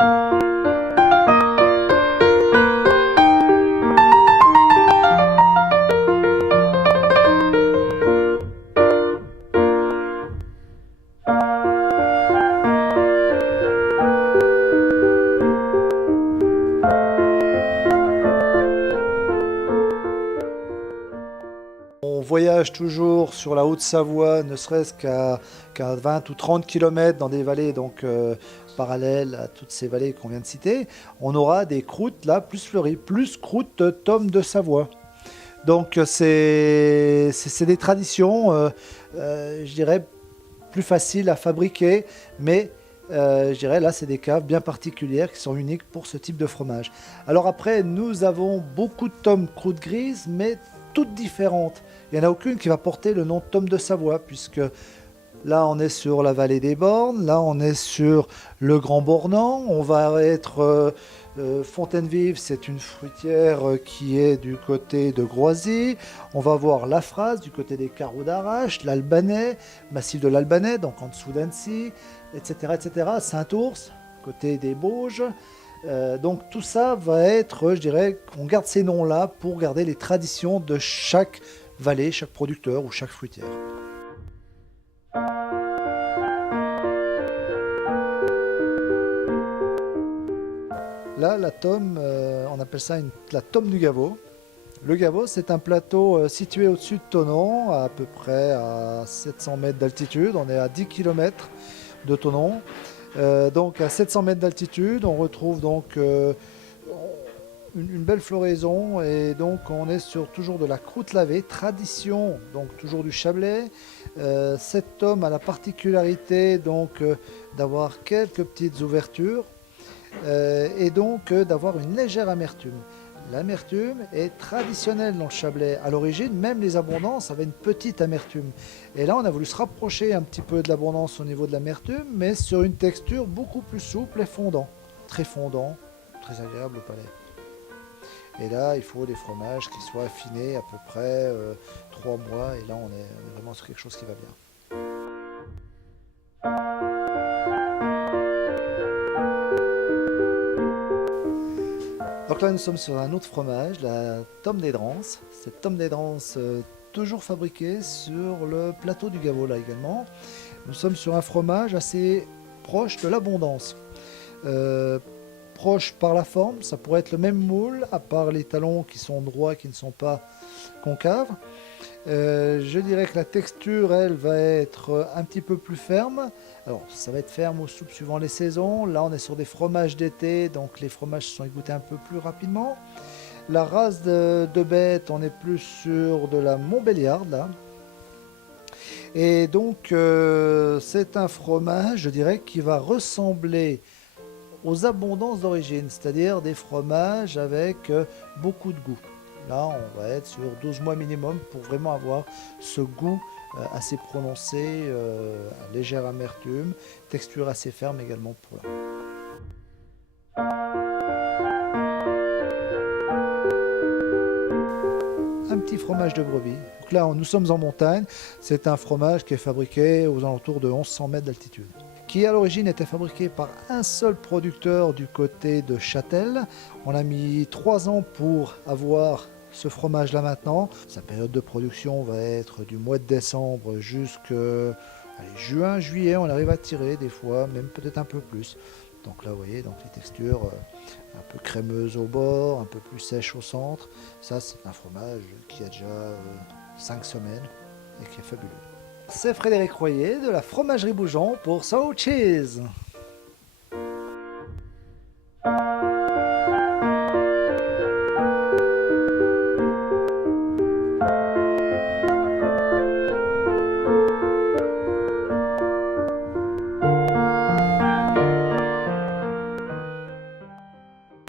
On voyage toujours sur la Haute-Savoie, ne serait-ce qu'à 20 ou 30 km dans des vallées parallèles à toutes ces vallées qu'on vient de citer. On aura des croûtes là plus fleuries, plus croûtes Tom de Savoie. Donc c'est des traditions, je dirais, plus faciles à fabriquer, mais je dirais là c'est des caves bien particulières qui sont uniques pour ce type de fromage. Alors après nous avons beaucoup de tomes croûte grise, mais toutes différentes. Il n'y en a aucune qui va porter le nom de tome de Savoie, puisque là on est sur la vallée des Bornes, là on est sur le Grand Bornand, on va être Fontaine-Vive, c'est une fruitière qui est du côté de Groisy, on va voir La Frasse du côté des Carreaux d'Arrache, l'Albanais, massif de l'Albanais, donc en dessous d'Annecy, etc., etc., Saint-Ours, côté des Bauges. Donc tout ça va être, je dirais, on garde ces noms-là pour garder les traditions de chaque vallée, chaque producteur ou chaque fruitière. Là, la tome, on appelle ça la tome du Gaveau. Le Gaveau, c'est un plateau situé au-dessus de Thonon, à peu près à 700 mètres d'altitude. On est à 10 km de Thonon. Donc à 700 mètres d'altitude, on retrouve donc une belle floraison et donc on est sur toujours de la croûte lavée, tradition, donc toujours du Chablais. Cet tome a la particularité donc d'avoir quelques petites ouvertures et donc d'avoir une légère amertume. L'amertume est traditionnelle dans le Chablais. À l'origine, même les abondances avaient une petite amertume. Et là, on a voulu se rapprocher un petit peu de l'abondance au niveau de l'amertume, mais sur une texture beaucoup plus souple et fondant. Très fondant, très agréable au palais. Et là, il faut des fromages qui soient affinés à peu près 3 mois. Et là, on est vraiment sur quelque chose qui va bien. Donc là, nous sommes sur un autre fromage, la tome des Drances. Cette tome des Drances, toujours fabriquée sur le plateau du Gaveau, là également. Nous sommes sur un fromage assez proche de l'abondance. Proche par la forme, ça pourrait être le même moule, à part les talons qui sont droits, qui ne sont pas concaves. Je dirais que la texture, elle, va être un petit peu plus ferme. Alors, ça va être ferme ou souple suivant les saisons. Là, on est sur des fromages d'été, donc les fromages sont égouttés un peu plus rapidement. La race de bête, on est plus sur de la Montbéliarde, là. Et donc, c'est un fromage, je dirais, qui va ressembler aux abondances d'origine, c'est-à-dire des fromages avec beaucoup de goût. Là, on va être sur 12 mois minimum pour vraiment avoir ce goût assez prononcé, légère amertume, texture assez ferme également pour là. Un petit fromage de brebis. Donc là, nous sommes en montagne. C'est un fromage qui est fabriqué aux alentours de 1100 mètres d'altitude, qui à l'origine était fabriqué par un seul producteur du côté de Châtel. On a mis 3 ans pour avoir ce fromage là maintenant. Sa période de production va être du mois de décembre jusqu'à juin, juillet, on arrive à tirer des fois, même peut-être un peu plus. Donc là vous voyez, donc les textures un peu crémeuses au bord, un peu plus sèches au centre. Ça c'est un fromage qui a déjà 5 semaines et qui est fabuleux. C'est Frédéric Royer de la fromagerie Bougeon pour So Cheese.